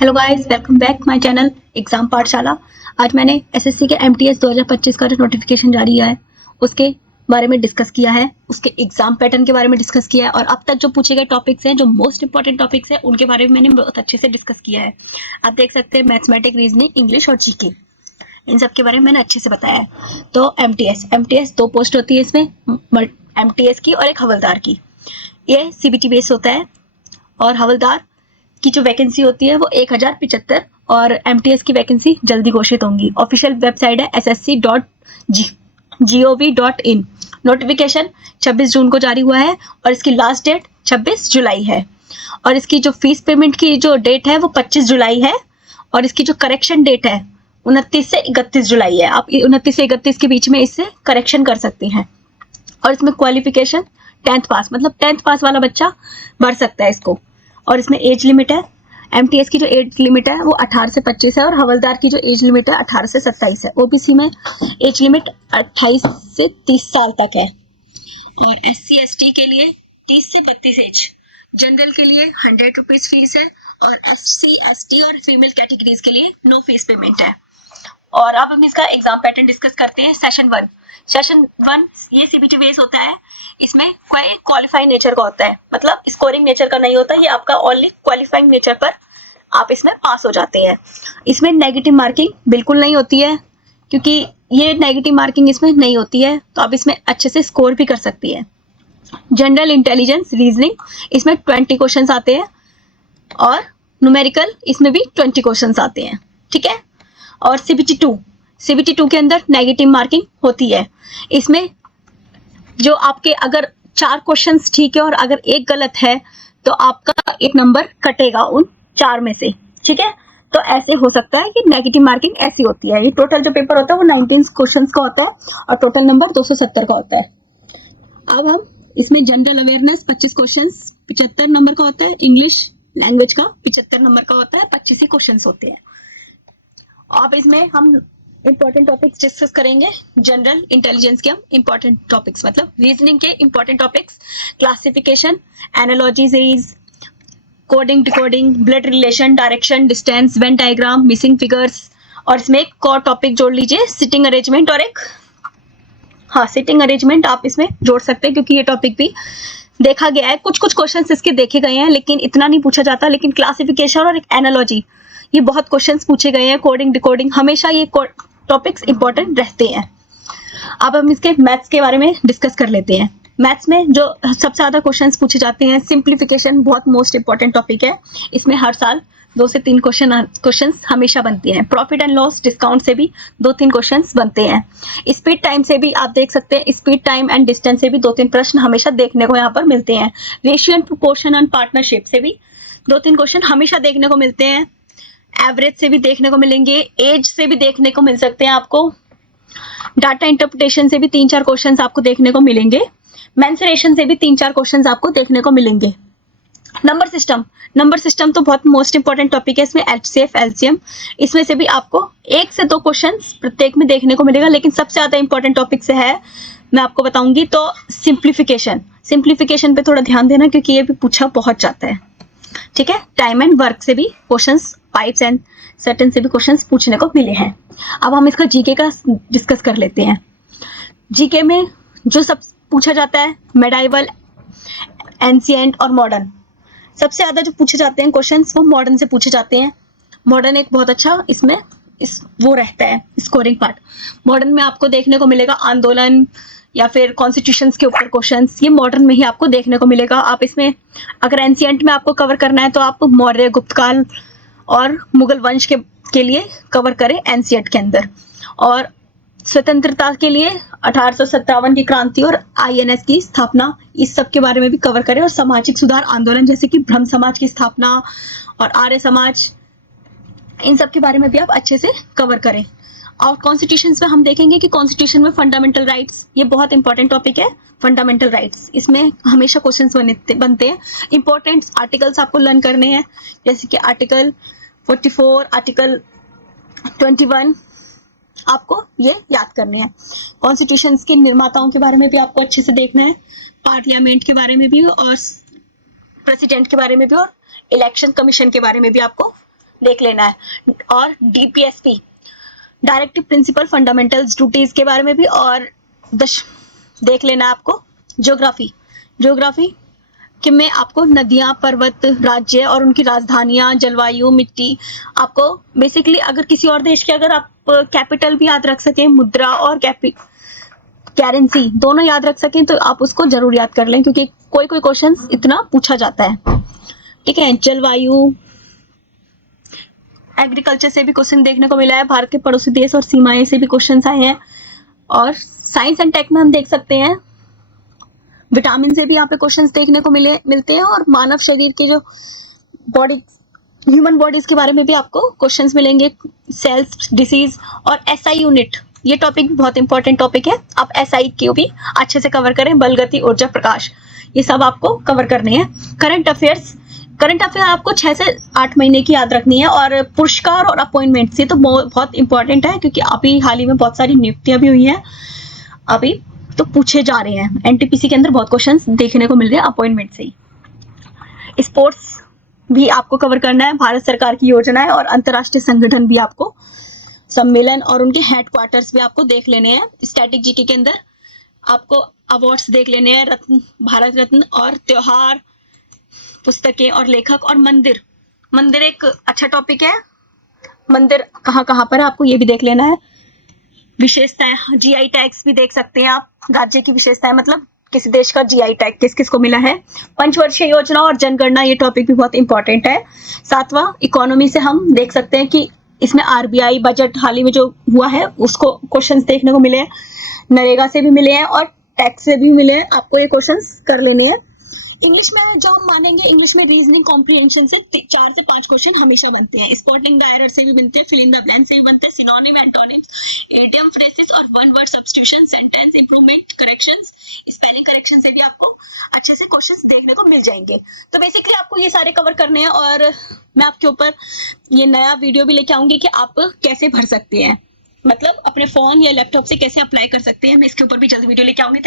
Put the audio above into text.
Hello guys, welcome back my channel exam पाठशाला। आज मैंने एसएससी के एमटीएस 2025 का जो नोटिफिकेशन जारी हुआ है उसके बारे में डिस्कस किया है, उसके एग्जाम पैटर्न के बारे में डिस्कस किया है और अब तक जो पूछे गए टॉपिक्स हैं, जो मोस्ट इंपॉर्टेंट टॉपिक्स हैं, उनके बारे में मैंने बहुत अच्छे से डिस्कस किया है। आप देख सकते हैं मैथमेटिक्स, रीजनिंग, इंग्लिश और जीके, इन सब के बारे में मैंने अच्छे से बताया है। तो एमटीएस 2 पोस्ट होती है इसमें, एमटीएस की और एक हवलदार की। ये सीबीटी बेस होता है और हवलदार की जो वैकेंसी होती है वो 1075 और एमटीएस की वैकेंसी जल्दी घोषित होंगी। ऑफिशियल वेबसाइट है ssc.gov.in। नोटिफिकेशन 26 जून को जारी हुआ है और इसकी लास्ट डेट 26 जुलाई है और इसकी जो फीस पेमेंट की जो डेट है वो 25 जुलाई है और इसकी जो करेक्शन डेट है 29 से 31 जुलाई है। आप 29 से 31 के बीच में इससे करेक्शन कर सकते हैं और इसमें क्वालिफिकेशन 10th पास, मतलब 10th पास वाला बच्चा भर सकता है इसको। और इसमें एज लिमिट है, एमटीएस की जो एज लिमिट है वो 18 से 25 है और हवलदार की जो एज लिमिट है 18 से 27 है। ओबीसी में एज लिमिट 28 से 30 साल तक है और एससी एसटी के लिए 30 से 32 एज। जनरल के लिए 100 रुपीज फीस है और एससी एसटी और फीमेल कैटेगरीज के लिए नो फीस पेमेंट है। और अब हम इसका एग्जाम पैटर्न डिस्कस करते हैं। सेशन वन ये सीबीटी बेस होता है। इसमें कोई क्वालिफाइंग नेचर का होता है, मतलब स्कोरिंग नेचर का नहीं होता, ये आपका ओनली क्वालिफाइंग नेचर पर आप इसमें पास हो जाते हैं। इसमें नेगेटिव मार्किंग बिल्कुल नहीं होती है, क्योंकि ये नेगेटिव मार्किंग इसमें नहीं होती है, तो आप इसमें अच्छे से स्कोर भी कर सकती है। जनरल इंटेलिजेंस, रीजनिंग, इसमें 20 क्वेश्चन आते हैं और न्यूमेरिकल इसमें भी 20 क्वेश्चन आते हैं, ठीक है। और सीबीटी 2 के अंदर नेगेटिव मार्किंग होती है। इसमें जो आपके अगर 4 क्वेश्चंस ठीक है और अगर एक गलत है तो आपका एक नंबर कटेगा उन 4 में से, ठीक है। तो ऐसे हो सकता है कि नेगेटिव मार्किंग ऐसी होती है। ये टोटल जो पेपर होता है वो 19 क्वेश्चंस का होता है और टोटल नंबर 270 का होता है। अब हम इसमें जनरल अवेयरनेस 25 क्वेश्चंस 75 नंबर का होता है, इंग्लिश लैंग्वेज का 75 नंबर का होता है, 25 ही क्वेश्चंस होते हैं। अब इसमें हम इंपॉर्टेंट टॉपिक्स डिस्कस करेंगे। जनरल इंटेलिजेंस के हम इंपॉर्टेंट टॉपिक्स, मतलब रीजनिंग के important topics, classification, analogy, series, coding, decoding, blood relation, direction, distance, Venn diagram, missing figures और इसमें एक कोर टॉपिक जोड़ लीजिए, सिटिंग अरेंजमेंट, और एक सिटिंग अरेंजमेंट आप इसमें जोड़ सकते हैं क्योंकि ये टॉपिक भी देखा गया है। कुछ क्वेश्चंस इसके देखे गए हैं लेकिन इतना नहीं पूछा जाता। लेकिन क्लासिफिकेशन और एक एनालॉजी, ये बहुत क्वेश्चंस पूछे गए हैं। कोडिंग, डिकोडिंग, हमेशा ये टॉपिक्स इंपॉर्टेंट रहते हैं। अब हम इसके मैथ्स के बारे में डिस्कस कर लेते हैं। मैथ्स में जो सबसे ज्यादा क्वेश्चंस पूछे जाते हैं, सिंप्लीफिकेशन बहुत मोस्ट इंपॉर्टेंट टॉपिक है। इसमें हर साल 2 से 3 क्वेश्चंस हमेशा बनते हैं। प्रॉफिट एंड लॉस, डिस्काउंट से भी 2-3 क्वेश्चंस बनते हैं। स्पीड टाइम से भी आप देख सकते हैं, स्पीड टाइम एंड डिस्टेंस से भी 2-3 प्रश्न हमेशा देखने को यहाँ पर मिलते हैं। Ratio and proportion and partnership से भी 2-3 क्वेश्चन हमेशा देखने को मिलते हैं। एवरेज से भी देखने को मिलेंगे, एज से भी देखने को मिल सकते हैं आपको, डाटा इंटरप्रिटेशन से भी 3-4 क्वेश्चंस आपको देखने को मिलेंगे, मेंसुरेशन से भी 3-4 क्वेश्चंस आपको देखने को मिलेंगे। नंबर सिस्टम तो बहुत मोस्ट इंपॉर्टेंट टॉपिक है। इसमें एचसीएफ, एलसीएम, इसमें से भी आपको 1 से 2 क्वेश्चंस प्रत्येक में देखने को मिलेगा। लेकिन सबसे ज्यादा इंपॉर्टेंट टॉपिक से है, मैं आपको बताऊंगी, तो सिंप्लीफिकेशन पे थोड़ा ध्यान देना क्योंकि ये भी पूछा बहुत जाता है, ठीक है। टाइम एंड वर्क से भी क्वेश्चंस, पाइप्स एंड सर्टेन से भी क्वेश्चंस पूछने को मिले हैं। अब हम इसका जीके का डिस्कस कर लेते हैं। जीके में जो सब पूछा जाता है, मेडाइवल, एंशिएंट और मॉडर्न, सबसे ज्यादा जो पूछे जाते हैं क्वेश्चंस वो मॉडर्न से पूछे जाते हैं। मॉडर्न एक बहुत अच्छा इसमें वो रहता है स्कोरिंग पार्ट। मॉडर्न में आपको देखने को मिलेगा आंदोलन या फिर कॉन्स्टिट्यूशंस के ऊपर क्वेश्चंस, ये मॉडर्न में ही आपको देखने को मिलेगा। आप इसमें अगर एंशिएंट में आपको कवर करना है तो आप मौर्य, गुप्त काल और मुगल वंश के लिए कवर करें एनसीईआरटी के अंदर। और स्वतंत्रता के लिए 1857 की क्रांति और आईएनएस की स्थापना, इस सब के बारे में भी कवर करें। और सामाजिक सुधार आंदोलन जैसे कि ब्रह्म समाज की स्थापना और आर्य समाज, इन सब के बारे में भी आप अच्छे से कवर करें। और कॉन्स्टिट्यूशन में हम देखेंगे कि कॉन्स्टिट्यूशन में फंडामेंटल राइट्स, ये बहुत इंपॉर्टेंट टॉपिक है। फंडामेंटल राइट्स, इसमें हमेशा क्वेश्चंस बनते हैं। इंपॉर्टेंट आर्टिकल्स आपको लर्न करने हैं, जैसे कि आर्टिकल 44, आर्टिकल 21 आपको ये याद करने हैं। कॉन्स्टिट्यूशन के निर्माताओं के बारे में भी आपको अच्छे से देखना है, पार्लियामेंट के बारे में भी और प्रेसिडेंट के बारे में भी और इलेक्शन कमीशन के बारे में भी आपको देख लेना है, और DPSP directive principle fundamentals duties के बारे में भी, और देख लेना है आपको। ज्योग्राफी कि में आपको नदियां, पर्वत, राज्य और उनकी राजधानियां, जलवायु, मिट्टी, आपको बेसिकली अगर किसी और देश के अगर आप कैपिटल भी याद रख सकें, मुद्रा और करेंसी दोनों याद रख सकें तो आप उसको जरूर याद कर लें, क्योंकि कोई कोई क्वेश्चन इतना पूछा जाता है। ठीक है, जलवायु, एग्रीकल्चर से भी क्वेश्चन देखने को मिला है, भारत के पड़ोसी देश और सीमाएं से भी क्वेश्चन आए हैं, और साइंस एंड टेक में हम देख सकते हैं विटामिन से भी यहाँ पे क्वेश्चंस देखने को मिलते हैं, और मानव शरीर के जो बॉडी, ह्यूमन बॉडीज के बारे में भी आपको क्वेश्चंस मिलेंगे, सेल्स, डिसीज और SI यूनिट। ये टॉपिक भी बहुत इंपॉर्टेंट टॉपिक है, आप SI को भी अच्छे से कवर करें, बल, गति, ऊर्जा, प्रकाश, ये सब आपको कवर करने हैं। करंट अफेयर आपको 6 से 8 महीने की याद रखनी है, और पुरस्कार और अपॉइंटमेंट से तो बहुत इंपॉर्टेंट है, क्योंकि अभी हाल ही में बहुत सारी नियुक्तियां भी हुई हैं, अभी तो पूछे जा रहे हैं। NTPC के अंदर बहुत क्वेश्चंस देखने को मिल रहे हैं अपॉइंटमेंट से ही। स्पोर्ट्स भी आपको कवर करना है, भारत सरकार की योजनाएं और अंतर्राष्ट्रीय संगठन भी आपको, सम्मेलन और उनके हेडक्वार्टर्स भी आपको देख लेने हैं। स्टैटिक जीके के अंदर आपको अवार्ड्स देख लेने हैं, भारत रत्न और त्योहार, पुस्तकें और लेखक, और मंदिर एक अच्छा टॉपिक है, मंदिर कहाँ कहाँ पर है आपको ये भी देख लेना है। विशेषताएं, GI टैग्स भी देख सकते हैं आप, राज्य की विशेषताएं मतलब किसी देश का GI टैग किस किस को मिला है। पंचवर्षीय योजना और जनगणना, ये टॉपिक भी बहुत इंपॉर्टेंट है। 7वां इकोनॉमी से हम देख सकते हैं कि इसमें RBI बजट हाल ही में जो हुआ है उसको क्वेश्चंस देखने को मिले हैं, नरेगा से भी मिले हैं और टैक्स से भी मिले हैं, आपको ये क्वेश्चंस कर लेने हैं। इंग्लिश में जो हम मानेंगे, इंग्लिश में रीजनिंग कॉम्प्रिहेंशन से 4 से 5 क्वेश्चन हमेशा बनते हैं, स्पॉटिंग द एरर से भी बनते हैं, फिल इन द ब्लैंक से भी बनते हैं, सिनोनिम, एंटोनिम्स, इडियम, फ्रेजेस और one word substitution, sentence improvement, corrections, spelling correction से भी आपको अच्छे से क्वेश्चंस देखने को मिल जाएंगे। तो बेसिकली आपको ये सारे कवर करने हैं, और मैं आपके ऊपर ये नया वीडियो भी लेके आऊंगी कि आप कैसे भर सकते हैं, मतलब अपने फोन या लैपटॉप से कैसे अप्लाई कर सकते हैं, मैं इसके ऊपर भी जल्द वीडियो लेके आऊंगी।